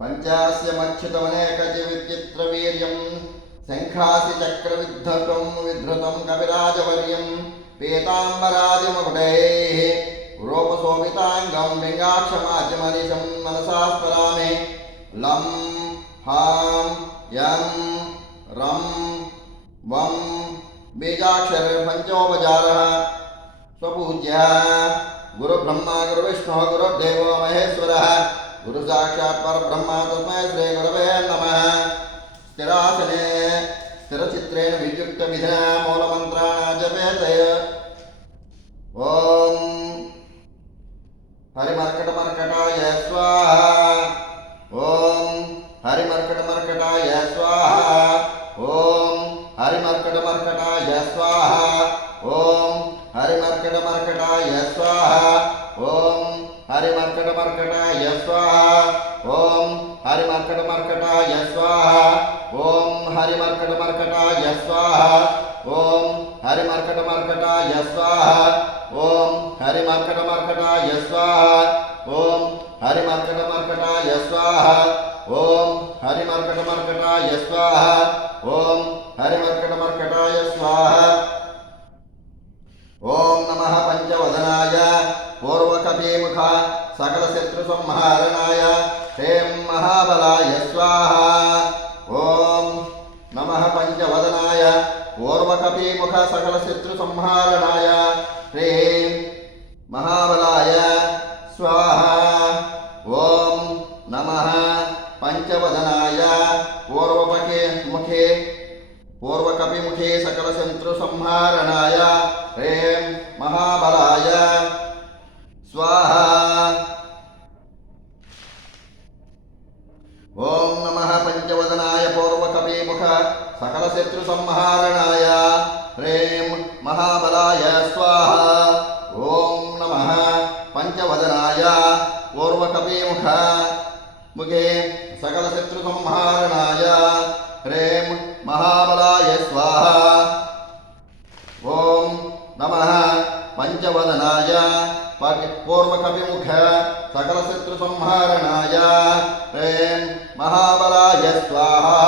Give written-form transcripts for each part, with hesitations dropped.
पञ्चास्यमच्युतमनेकजिविचित्रवीर्यं शङ्खासि चक्रविद्धतं विधृतं कविराजवर्यं पीताम्बरादिमकुटैः रूपशोभिताङ्गं लिङ्गाक्षमाद्यमनिशं मनसा स्मरामि। लं हां यं रं वं बीजाक्षरपञ्चोपचारः स्वपूज्यः गुरुब्रह्मा गुरुविष्णुः गुरुर्देवो महेश्वरः गुरु साक्षात् परब्रह्म तस्मै श्री गुरवे नमः। स्थिरासने स्थिरचित्रेण विद्युक्त विधिना मूलमन्त्राणा जपेत। ओम हरिमर्कटमर्कटाय स्वाहा। ओम हरिमर्कटमर्कटाय स्वाहा। ओम हरिमर्कटमर्कटाय स्वाहा। ओम हरिमर्कटमर्कटाय स्वाहा। ओम हरिमर्कटमर्कटाय स्वाहा। ओम हरिमर्कटमर्कटाय स्वाहा। ओम हरिमर्कटमर्कटाय स्वाहा। ओम हरिमर्कटमर्कटाय स्वाहा। ओम हरिमर्कटमर्कटाय स्वाहा। ओम हरिमर्कटमर्कटाय स्वाहा। ओम हरिमर्कटमर्कटाय स्वाहा। ओम हरिमर्कटमर्कटाय स्वाहा। ओम नमः पंचवदनाय पूर्वकपीमुख सकल शत्रु संहारणाय हें महाबलाय स्वाहा। ओम नमः पंचवदनाय पूर्वकपीमुख सकल शत्रु संहारणाय हें महाबलाय स्वाहा। ओम नमः पंचवदनाय पूर्वकपिमुखे सकल शत्रु संहारणाय हें महाबलाय स्वाहा। ओम नमः पंचवदनाय पूर्वकपिमुख सकल शत्रु संहारणाय हें महाबलाय स्वाहा। ओम नमः पंचवदनाय पूर्वकपिमुख मुखे सकल शत्रु संहारणाय हें महाबलाय स्वाहा। ओम नमः पंचवदनाय पूर्वकपिमुख सकल शत्रु संहारणाय हें महाबलाय स्वाहा।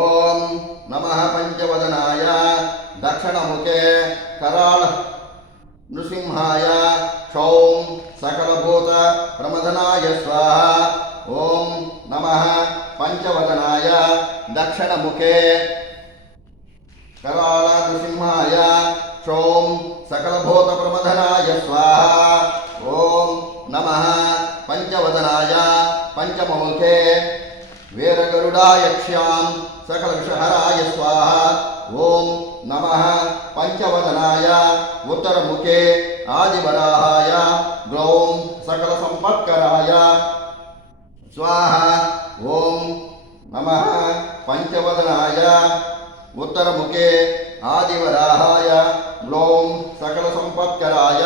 ओम नमः पंचवदनाय दक्षिणमुखे कराल नृसिंहाय क्षौं सकलभूत प्रमदनाय स्वाहा। ओम नमः पंचवदनाय दक्षिणमुखे कराल नृसिंहाय क्षौं सकलभूत प्रमदनाय स्वाहा। ओम नमः पंचवदनाय पंचममुखे वीरगरुडायक्ष्यां सकल विषहराय स्वाहा। ओम नमः पंचवदनाय उत्तरमुखे आदिवराहाय ग्लौं सकल संपत्कराय स्वाहा। ओम नमः पंचवदनाय उत्तरमुखे आदिवराहाय ग्लौं सकल संपत्कराय।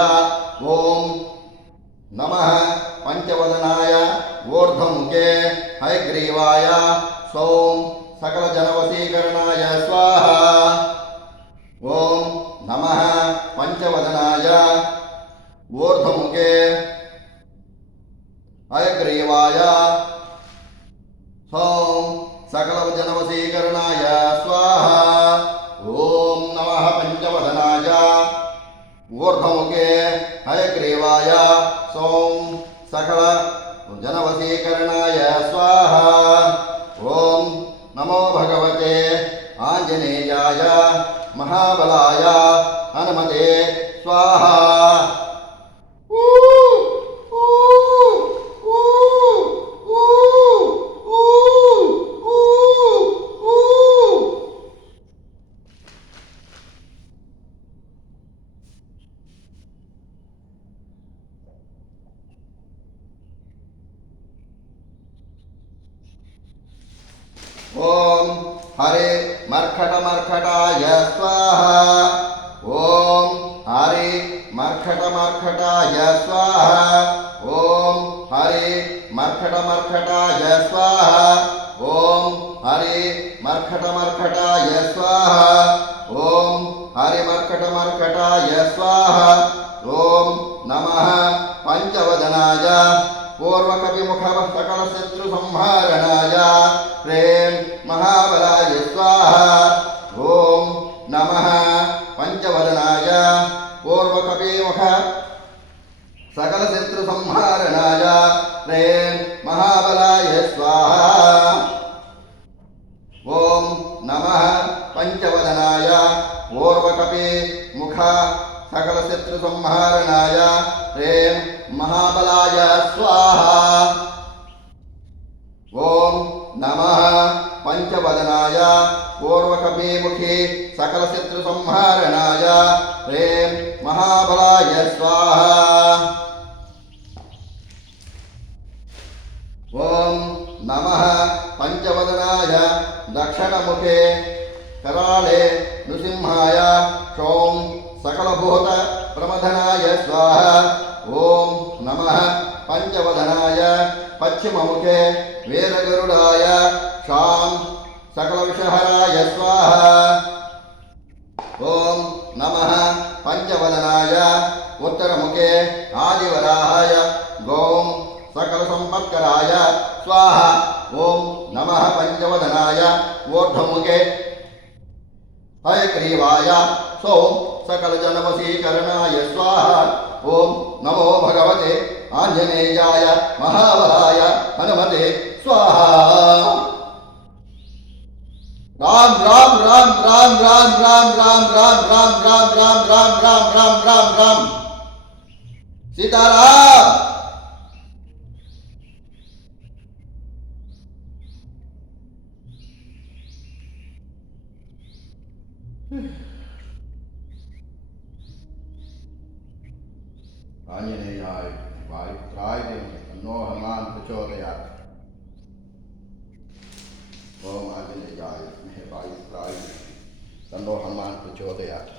ओम नमः पंचवदनाय ऊर्ध्वमुखे हयग्रीवाय सौं सकल जनवशीकरणाय स्वाहा। ओम नमः पंचवदनाय ऊर्ध्वमुखे हयग्रीवाय सौं सकल जनवशीकरणाय स्वाहा। ओम नमः पंचवदनाय ऊर्ध्वमुखे हयग्रीवाय सौं सकल जनवशीकरणाय स्वाहा। ओम नमो भगवते आंजनेयाय महाबलाय हनुमते स्वाहा। ओम हरे मर्कटाय स्वाहा ओम हरे मर्कटाय स्वाहा ओम हरे मर्कटाय स्वाहा ओम हरे मर्कटाय स्वाहा ओम हरे मर्कटाय स्वाहा ओम नमः पंचवदनाय पूर्वकविमुख सकल शत्रु संहारणाय प्रेम महाबलाय स्वाहा ओम नमः पंचवदनाय पूर्वकविमुख सकल शत्रु संहारणाय प्रेम महाबलाय स्वाहा ओम नमः पंचवदनाय पूर्वकपि मुख सकल शत्रु संहारणाय प्रेम महाबलाय स्वाहा ओम नमः पंचवदनाय पूर्वकपि मुखी सकल शत्रु संहारणाय प्रेम महाबलाय स्वाहा ओम नमः पंचवदनाय दक्षिणमुखे कराले नृसिंहाय सौं सकलभूत प्रमथनाय स्वाहा ओम नमः पंचवदनाय पश्चिममुखे वीरगरुडाय शां सकलविषहराय स्वाहा ओम नमः पंचवदनाय उत्तरमुखे आदिवराहाय गौं सकल संपत्कराय स्वाहा ओम नमः पंचवदनाय ऊर्ध्वमुखे हयग्रीवाय सौं सकल जनवशीकरणाय स्वाहा ओम नमो भगवते आंजनेयाय महाबलाय हनुमते स्वाहा राम राम राम राम राम राम राम राम राम राम राम राम राम राम राम राम सीताराम आंजनेयाय वायुपुत्राय तन्नो हनुमान प्रचोदयात् ओम आंजनेयाय वायुपुत्राय तन्नो हनुमान प्रचोदयात्